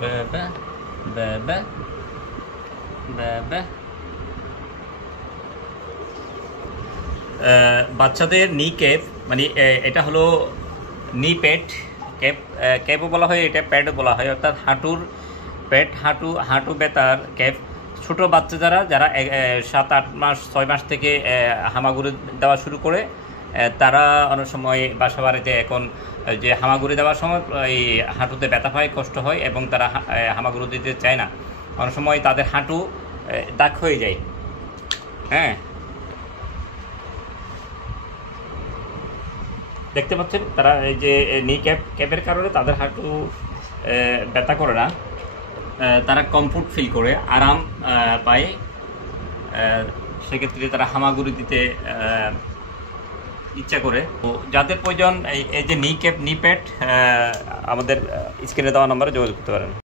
বাবা বাবা বাবা। বাচ্চাদের নি ক্যাপ, মানে এটা হলো নি প্যাড। ক্যাপ, ক্যাপও বলা হয়, এটা প্যাডও বলা হয়, অর্থাৎ হাঁটুর প্যাড, হাঁটু ব্যথার ক্যাপ। ছোটো বাচ্চা যারা 7-8 মাস 6 মাস থেকে হামাগুড়ি দেওয়া শুরু করে, তারা অনেক সময় বাসা বাড়িতে এখন যে হামাগুড়ি দেওয়ার সময় এই হাঁটুতে ব্যথা পায়, কষ্ট হয় এবং তারা হামাগুড়ি দিতে চায় না। অনেক সময় তাদের হাঁটু দাগ হয়ে যায়। হ্যাঁ, দেখতে পাচ্ছেন তারা এই যে নি ক্যাপের কারণে তাদের হাঁটু ব্যথা করে না, তারা কমফোর্ট ফিল করে, আরাম পায়। সেক্ষেত্রে তারা হামাগুড়ি দিতে ইচ্ছা করে। তো যাদের প্রয়োজন এই যে নি ক্যাপ, নি প্যাড, আমাদের স্ক্রিনে দেওয়া নম্বরে যোগাযোগ করতে পারেন।